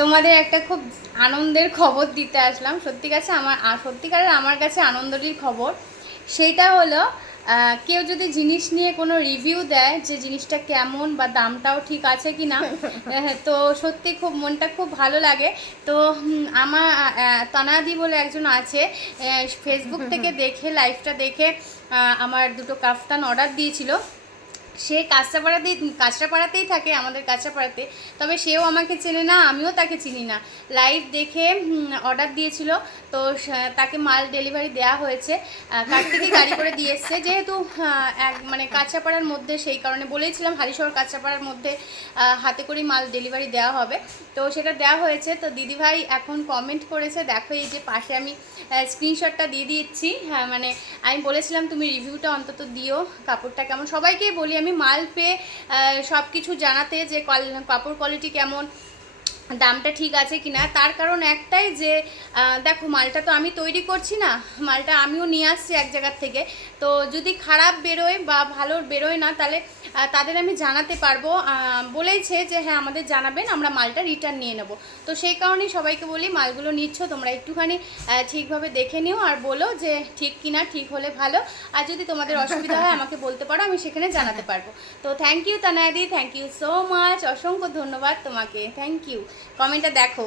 তোমাদের একটা খুব আনন্দের খবর দিতে আসলাম। সত্যিকারের আমার কাছে আনন্দেরই খবর। সেইটা হলো কেউ যদি জিনিস নিয়ে কোনো রিভিউ দেয় যে জিনিসটা কেমন বা দামটাও ঠিক আছে কি না, তো সত্যি খুব মনটা খুব ভালো লাগে। তো আমার তানাদি বলে একজন আছে, ফেসবুক থেকে দেখে লাইভটা দেখে আমার দুটো কাফতান অর্ডার দিয়েছিল। সে কাঁচরাপাড়াতেই থাকে, আমাদের কাঁচরাপাড়াতে। তবে সেও আমাকে চেনে না, আমিও তাকে চিনি না। লাইভ দেখে অর্ডার দিয়েছিল। তো তাকে মাল ডেলিভারি দেওয়া হয়েছে, কার থেকে গাড়ি করে দিয়ে এসছে। যেহেতু মানে কাঁচরাপাড়ার মধ্যে, সেই কারণে বলেইছিলাম হালিশহর কাঁচরাপাড়ার মধ্যে হাতে করে মাল ডেলিভারি দেওয়া হবে। তো সেটা দেওয়া হয়েছে। তো দিদিভাই এখন কমেন্ট করেছে, দেখো এই যে পাশে আমি স্ক্রিনশটটা দিয়ে দিচ্ছি। হ্যাঁ, মানে আমি বলেছিলাম তুমি রিভিউটা অন্তত দিও, কাপড়টা কেমন। সবাইকেই বলি আমি মাল পেয়ে সব কিছু জানাতে, যে কাপড় কোয়ালিটি কেমন, দামটা ঠিক আছে কি না। তার কারণ একটাই যে দেখো, মালটা তো আমি তৈরি করছি না, মালটা আমিও নিয়ে আসছি এক জায়গার থেকে। তো যদি খারাপ বেরোয় বা ভালো বেরোয় না, তাহলে তাদের আমি জানাতে পারবো। বলেইছে যে হ্যাঁ আমাদের জানাবেন, আমরা মালটা রিটার্ন নিয়ে নেব। তো সেই কারণেই সবাইকে বলি, মালগুলো নিচ্ছ তোমরা একটুখানি ঠিকভাবে দেখে নিও, আর বলো যে ঠিক কিনা, ঠিক হলে ভালো। আর যদি তোমাদের অসুবিধা হয় আমাকে বলতে পারো, আমি সেখানে জানাতে পারবো। তো থ্যাংক ইউ তানায়াদি, থ্যাংক ইউ সো মাচ, অসংখ্য ধন্যবাদ তোমাকে, থ্যাংক ইউ। কমেন্টটা দেখো।